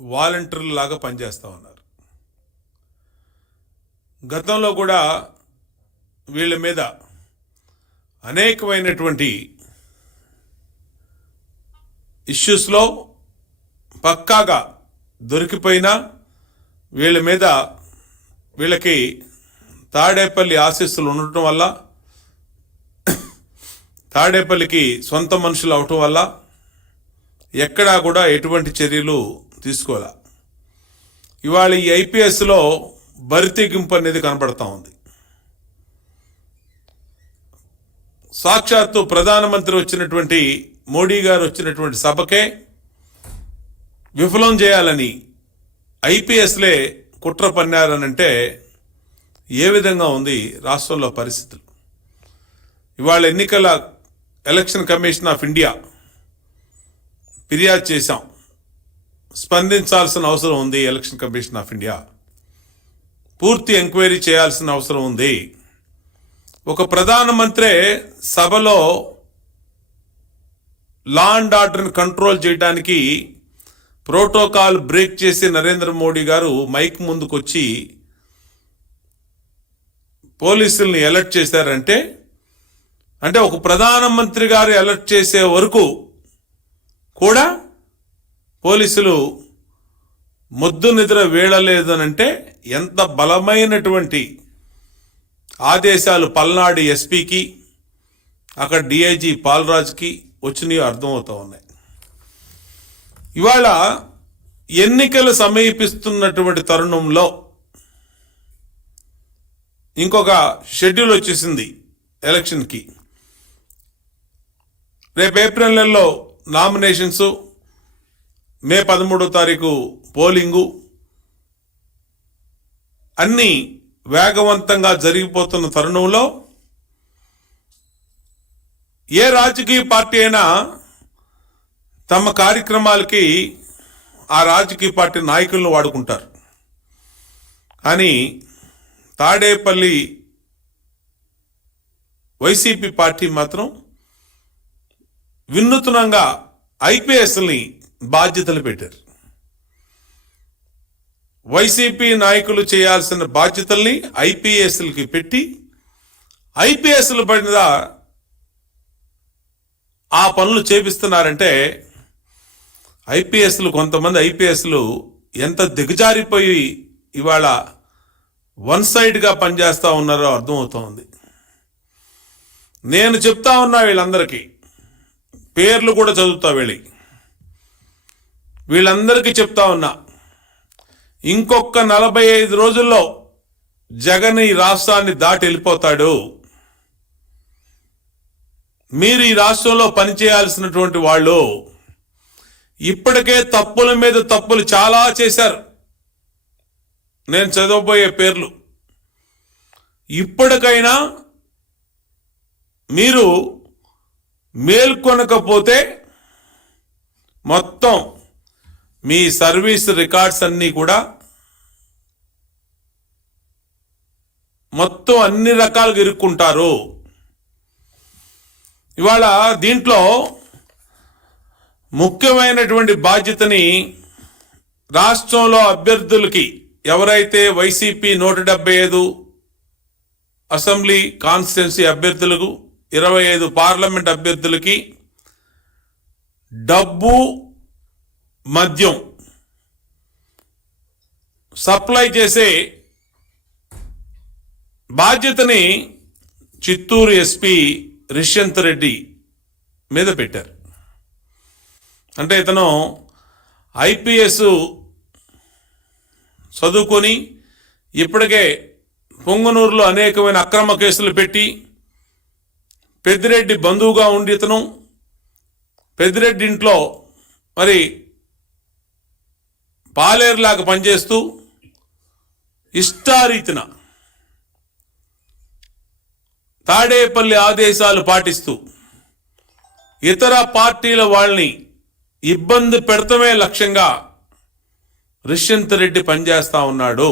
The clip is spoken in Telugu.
వాలంటీర్లు లాగా పనిచేస్తూ ఉన్నారు. గతంలో కూడా వీళ్ళ మీద అనేకమైనటువంటి ఇష్యూస్లో పక్కాగా దొరికిపోయినా వీళ్ళకి తాడేపల్లి ఆశీస్సులు ఉండటం వల్ల, తాడేపల్లికి సొంత మనుషులు అవటం వల్ల ఎక్కడా కూడా ఎటువంటి చర్యలు తీసుకోలే. ఇవాళ ఈ ఐపీఎస్లో బరితెగింపు అనేది కనబడతా ఉంది. సాక్షాత్తు ప్రధానమంత్రి వచ్చినటువంటి మోడీ గారు వచ్చినటువంటి సభకే విఫలం చేయాలని ఐపీఎస్లే కుట్ర పన్నారనంటే ఏ విధంగా ఉంది రాష్ట్రంలో పరిస్థితులు? ఇవాళ ఎలక్షన్ కమిషన్ ఆఫ్ ఇండియా ఫిర్యాదు చేశాం, స్పందించాల్సిన అవసరం ఉంది. ఎలక్షన్ కమిషన్ ఆఫ్ ఇండియా పూర్తి ఎంక్వైరీ చేయాల్సిన అవసరం ఉంది. ఒక ప్రధానమంత్రి సభలో లా అండ్ ఆర్డర్ని కంట్రోల్ చేయడానికి ప్రోటోకాల్ బ్రేక్ చేసి నరేంద్ర మోడీ గారు మైక్ ముందుకొచ్చి పోలీసుల్ని అలర్ట్ చేశారంటే, అంటే ఒక ప్రధానమంత్రి గారు అలర్ట్ చేసే వరకు కూడా పోలీసులు మొద్దు నిద్ర వీడలేదనంటే ఎంత బలమైనటువంటి ఆదేశాలు పల్నాడు ఎస్పీకి, అక్కడ డిఐజీ పాల్రాజ్కి వచ్చినాయో అర్థమవుతూ ఉన్నాయి. ఇవాళ ఎన్నికలు సమీపిస్తున్నటువంటి తరుణంలో ఇంకొక షెడ్యూల్ వచ్చేసింది ఎలక్షన్కి. రేపు ఏప్రిల్ నెలలో నామినేషన్స్, మే 13వ తారీఖు పోలింగు, అన్నీ వేగవంతంగా జరిగిపోతున్న తరుణంలో ఏ రాజకీయ పార్టీ అయినా తమ కార్యక్రమాలకి ఆ రాజకీయ పార్టీ నాయకులను వాడుకుంటారు. కానీ తాడేపల్లి వైసీపీ పార్టీ మాత్రం వినూత్నంగా ఐపీఎస్ని బాధ్యతలు పెట్టారు. వైసీపీ నాయకులు చేయాల్సిన బాధ్యతల్ని ఐపీఎస్లకి పెట్టి ఐపీఎస్ల పైన ఆ పనులు చేపిస్తున్నారంటే కొంతమంది ఐపీఎస్లు ఎంత దిగజారిపోయి ఇవాళ వన్ సైడ్గా పనిచేస్తూ ఉన్నారో అర్థమవుతోంది. నేను చెప్తా ఉన్నా, వీళ్ళందరికీ పేర్లు కూడా చదువుతా వీళ్ళందరికీ చెప్తా ఉన్నా, ఇంకొక 45 రోజుల్లో జగన్ ఈ రాష్ట్రాన్ని దాటి వెళ్ళిపోతాడు. మీరు ఈ రాష్ట్రంలో పనిచేయాల్సినటువంటి వాళ్ళు ఇప్పటికే తప్పుల మీద తప్పులు చాలా చేశారు. నేను చదవబోయే పేర్లు. ఇప్పటికైనా మీరు మేల్కొనకపోతే మొత్తం మీ సర్వీస్ రికార్డ్స్ అన్నీ కూడా మొత్తం అన్ని రకాలుగా ఇరుక్కుంటారు. ఇవాళ దీంట్లో ముఖ్యమైనటువంటి బాధ్యతని రాష్ట్రంలో అభ్యర్థులకి, ఎవరైతే వైసీపీ 175 అసెంబ్లీ కాన్స్టిట్యున్సీ అభ్యర్థులకు, 25 పార్లమెంట్ అభ్యర్థులకి డబ్బు, మద్యం సప్లై చేసే బాధ్యతని చిత్తూరు ఎస్పీ రిష్యంత్ రెడ్డి మీద పెట్టారు. అంటే ఇతను ఐపీఎస్ చదువుకొని ఇప్పటికే పొంగనూరులో అనేకమైన అక్రమ కేసులు పెట్టి పెద్దిరెడ్డి బంధువుగా ఉండి ఇతను పెద్దిరెడ్డి ఇంట్లో మరి పాలేరులాగా పనిచేస్తూ ఇష్టారీతిన తాడేపల్లి ఆదేశాలు పాటిస్తూ ఇతర పార్టీల వాళ్ళని ఇబ్బంది పెడతమే లక్ష్యంగా రిష్యంత్ రెడ్డి పనిచేస్తా ఉన్నాడు.